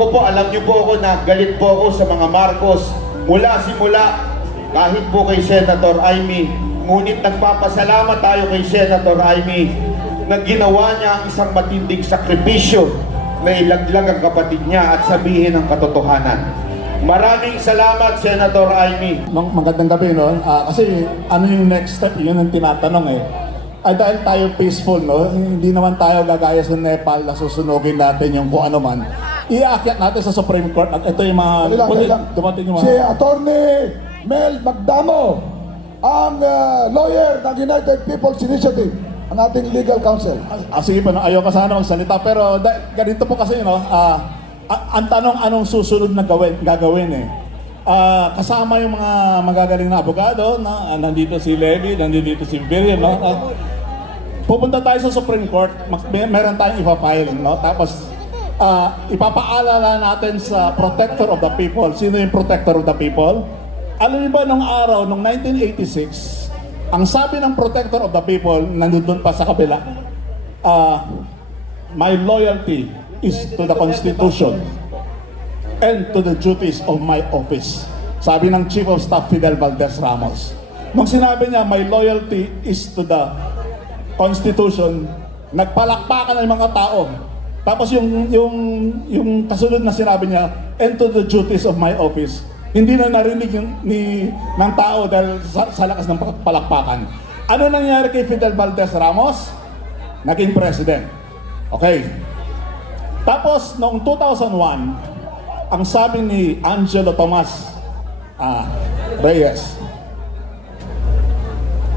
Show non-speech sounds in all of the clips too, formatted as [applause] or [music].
Ako po, alam niyo po ako na galit po ako sa mga Marcos mula simula kahit po kay Senator Amy. Ngunit nagpapasalamat tayo kay Senator Amy na ginawa niya ang isang matinding sakripisyo na ilaglag ang kapatid niya at sabihin ang katotohanan. Maraming salamat, Senator Amy. Mang magandang gabi, no? Ah, kasi ano yung next step, yun ang tinatanong eh. Ay dahil tayo peaceful, no? Hindi naman tayo gagaya sa Nepal na susunugin natin yung kung ano man. Iaakyat natin sa Supreme Court at ito yung mga... Dali lang, dali lang. Dumating yung mga... Si Attorney Mel Magdamo, ang ah, lawyer ng United People's Initiative, ang ating legal counsel. Ah, sige pa, ayaw ka sana magsalita. Pero da- ganito po kasi, no? ah, a- ang tanong anong susunod na gawin, gagawin eh. Ah, kasama yung mga magagaling na abogado, na, ah, nandito si Levy, nandito si Vivian, no? Ah, pupunta tayo sa Supreme Court, mag, meron tayong ipapile, no? Tapos, ah, ipapaalala natin sa protector of the people. Sino yung protector of the people? Alam niyo ba nung araw, nung 1986, ang sabi ng protector of the people, nandun pa sa kabila, ah, my loyalty is to the Constitution and to the duties of my office. Sabi ng Chief of Staff Fidel Valdez Ramos. Nung sinabi niya, my loyalty is to the Constitution, nagpalakpakan ang mga tao. Tapos yung, yung, yung kasunod na sinabi niya, and to the duties of my office, hindi na narinig yung, ni, ng tao dahil sa, sa lakas ng palakpakan. Ano nangyari kay Fidel Valdez Ramos? Naging president. Okay. Tapos, noong 2001, ang sabi ni Angelo Tomas ah, Reyes,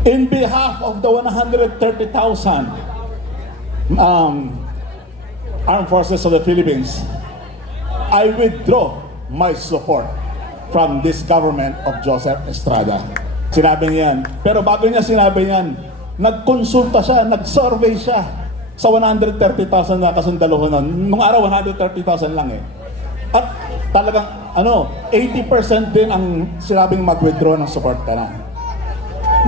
in behalf of the 130,000 um, armed forces of the Philippines, I withdraw my support from this government of Joseph Estrada. Sinabi niya yan. Pero bago niya sinabi yan, nagkonsulta siya, nag-survey siya sa 130,000 na kasundalo ko. Nung araw, 130,000 lang eh. At talagang, ano, 80% din ang sinabing mag-withdraw ng support ka na.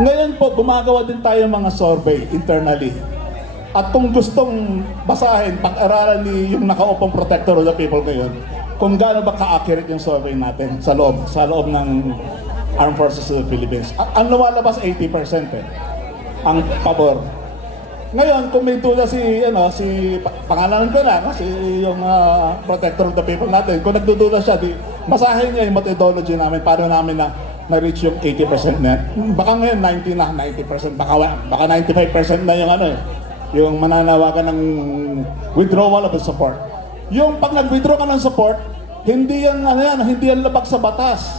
Ngayon po, gumagawa din tayo mga survey internally. At kung gustong basahin, pag-aralan ni yung nakaupang protector of the people ngayon, kung gaano ba ka-accurate yung survey natin sa loob, sa loob ng Armed Forces of the Philippines. A- ang lumalabas 80% eh, ang pabor. Ngayon, kung may duda si, ano, si, pa- pangalanan ko na, kasi yung ah, protector of the people natin, kung nagdududa siya, di, basahin niya yung methodology namin, paano namin na na-reach yung 80% na. Baka ngayon 90 na, 90%, baka, baka 95% na yung ano eh, yung mananawagan ng withdrawal of the support. Yung pag nag-withdraw ka ng support, hindi yan, ano yan, hindi yan labag sa batas.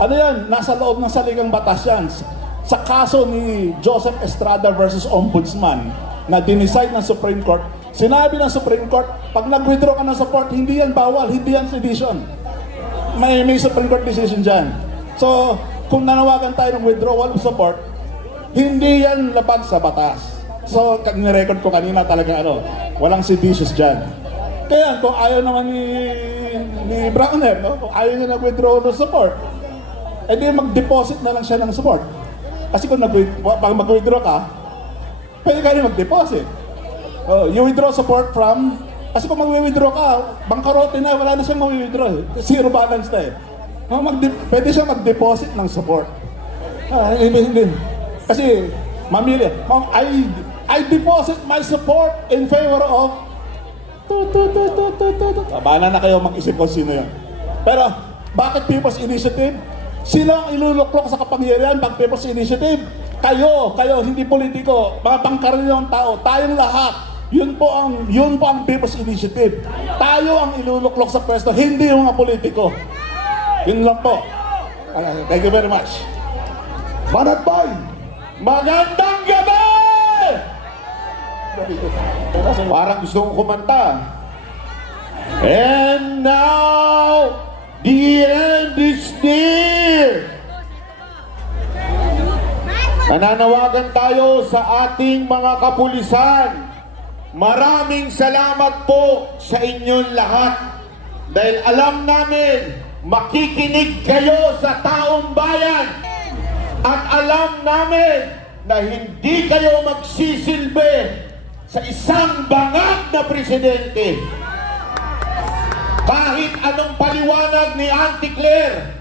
Ano yan? Nasa loob ng saligang batas yan. Sa kaso ni Joseph Estrada versus Ombudsman na dinicide ng Supreme Court, sinabi ng Supreme Court, pag nag-withdraw ka ng support, hindi yan bawal, hindi yan sedition. May, may Supreme Court decision dyan. So, kung nanawagan tayo ng withdrawal of support, hindi yan labag sa batas. So, kag record ko kanina talaga ano, walang seditious dyan. Kaya kung ayaw naman ni, ni Browner, no? kung ayaw niya nag-withdraw ng support, edi mag-deposit na lang siya ng support. Kasi kung nag pag mag-withdraw ka, pwede ka rin mag-deposit. Oh, you withdraw support from, kasi kung mag-withdraw ka, bangkarote na, wala na siyang mag-withdraw. eh. Zero balance na eh. Oh, mag pwede siya mag-deposit ng support. Ah, hindi, hindi. Kasi, mamili. Ma'am, I, I deposit my support in favor of tu, na kayo mag-isip kung sino yun. Pero, bakit People's Initiative? Sila ang iluluklok sa kapangyarihan pag People's Initiative. Kayo, kayo, hindi politiko, mga pangkaraniwang tao, tayong lahat. Yun po ang yun po ang People's Initiative. Tayo ang iluluklok sa pwesto, hindi yung mga politiko. Yun lang po. Thank you very much. Manat Boy! Magandang gabi! Parang gusto kong kumanta. And now, the end is near. Nananawagan tayo sa ating mga kapulisan. Maraming salamat po sa inyong lahat. Dahil alam namin, makikinig kayo sa taong bayan. At alam namin na hindi kayo magsisilbi sa isang bangag na presidente. kahit anong paliwanag ni Auntie Claire,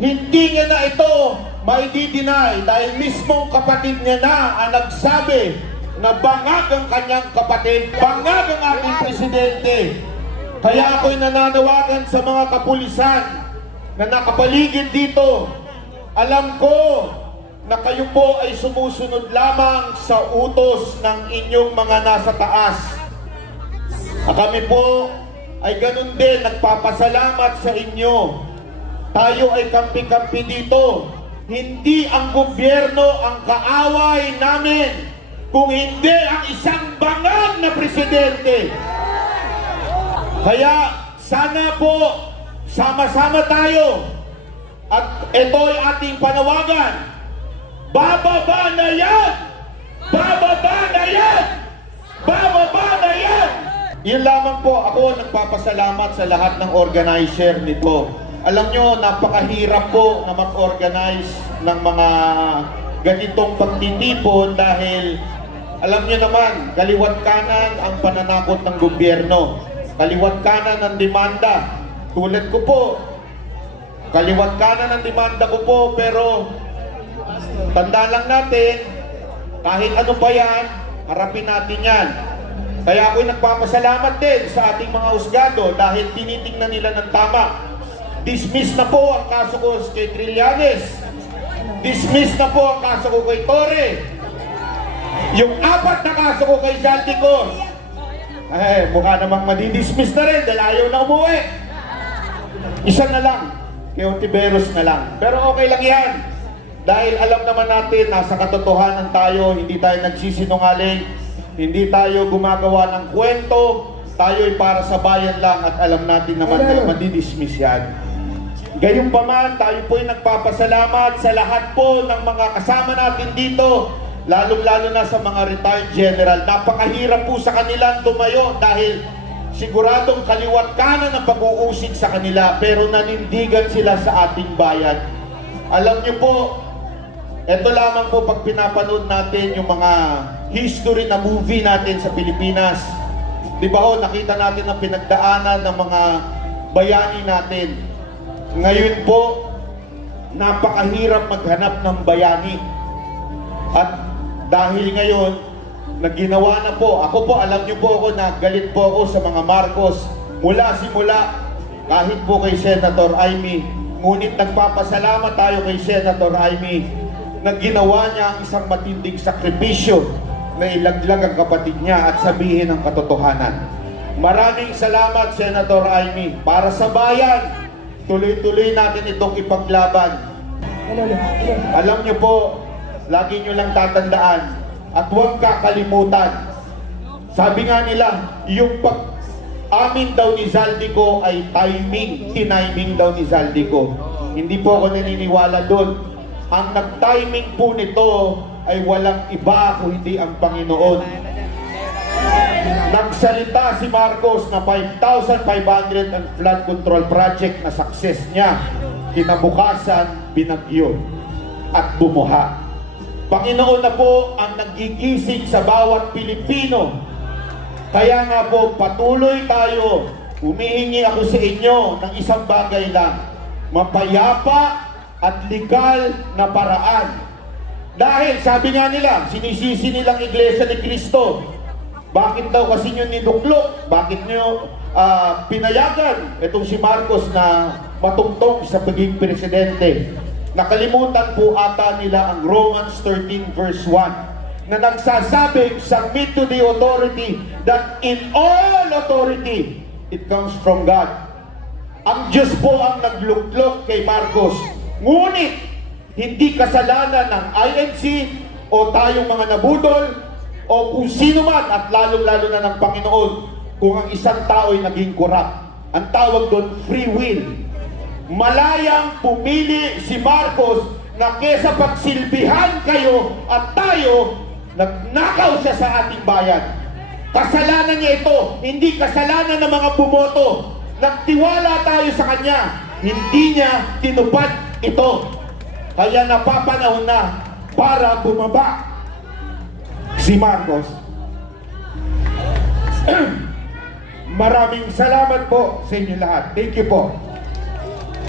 hindi niya na ito maidi-deny dahil mismong kapatid niya na ang nagsabi na bangag ang kanyang kapatid, bangag ang ating presidente. Kaya ako'y nananawagan sa mga kapulisan na nakapaligid dito. Alam ko na kayo po ay sumusunod lamang sa utos ng inyong mga nasa taas. At kami po ay ganun din nagpapasalamat sa inyo. Tayo ay kampi-kampi dito. Hindi ang gobyerno ang kaaway namin, kung hindi ang isang bangag na presidente. Kaya sana po sama-sama tayo at ito ay ating panawagan. Bababa na yan! Bababa na yan! Bababa na yan! Yun lamang po, ako nagpapasalamat sa lahat ng organizer nito. Alam nyo, napakahirap po na mag-organize ng mga ganitong pagtitipon dahil alam nyo naman, kaliwat kanan ang pananakot ng gobyerno. Kaliwat kanan ang demanda. Tulad ko po, kaliwat kanan ang demanda ko po, pero tanda lang natin, kahit ano pa yan, harapin natin yan. Kaya ako'y nagpapasalamat din sa ating mga husgado dahil tinitingnan nila ng tama. Dismiss na po ang kaso ko kay Trillanes. Dismiss na po ang kaso ko kay Torre. Yung apat na kaso ko kay Jalticor. Eh, mukha namang madidismiss na rin dahil ayaw na umuwi. Isa na lang. Kay Ontiveros na lang. Pero okay lang yan. Dahil alam naman natin, nasa katotohanan tayo, hindi tayo nagsisinungaling, hindi tayo gumagawa ng kwento, tayo ay para sa bayan lang at alam natin naman na madidismiss yan. Gayunpaman, tayo po ay nagpapasalamat sa lahat po ng mga kasama natin dito, lalong-lalo na sa mga retired general. Napakahirap po sa kanila tumayo dahil siguradong kaliwat kanan ang pag-uusig sa kanila pero nanindigan sila sa ating bayan. Alam niyo po, ito lamang po pag pinapanood natin yung mga history na movie natin sa Pilipinas. Di ba ho, nakita natin ang pinagdaanan ng mga bayani natin. Ngayon po, napakahirap maghanap ng bayani. At dahil ngayon, naginawa na po, ako po, alam niyo po ako na galit po ako sa mga Marcos. Mula simula, kahit po kay Senator Amy, ngunit nagpapasalamat tayo kay Senator Amy na ginawa niya ang isang matinding sakripisyo na ilaglag ang kapatid niya at sabihin ang katotohanan. Maraming salamat, Senator Amy. Para sa bayan, tuloy-tuloy natin itong ipaglaban. Alam niyo po, lagi niyo lang tatandaan at huwag kakalimutan. Sabi nga nila, yung pag amin daw ni Zaldico ay timing, tiniming daw ni Zaldico. Hindi po ako naniniwala doon. Ang nag-timing po nito ay walang iba kundi ang Panginoon. Nagsalita si Marcos na 5,500 ang flood control project na success niya. Kinabukasan, binagyo at bumuha. Panginoon na po ang nagigising sa bawat Pilipino. Kaya nga po, patuloy tayo. Humihingi ako sa inyo ng isang bagay lang. Mapayapa at legal na paraan. Dahil sabi nga nila, sinisisi nilang iglesia ni Kristo. Bakit daw kasi nyo niduklok? Bakit nyo ah, pinayagan itong si Marcos na matungtong sa pagiging presidente? Nakalimutan po ata nila ang Romans 13 verse 1 na nagsasabing submit to the authority that in all authority it comes from God. Ang Diyos po ang nagluklok kay Marcos. Ngunit, hindi kasalanan ng INC o tayong mga nabudol o kung sino man at lalong-lalo na ng Panginoon kung ang isang tao ay naging korap. Ang tawag doon, free will. Malayang pumili si Marcos na kesa pagsilbihan kayo at tayo, nagnakaw siya sa ating bayan. Kasalanan niya ito, hindi kasalanan ng mga bumoto. Nagtiwala tayo sa kanya, hindi niya tinupad ito. Kaya napapanahon na para bumaba si Marcos. [clears throat] Maraming salamat po sa inyo lahat. Thank you po.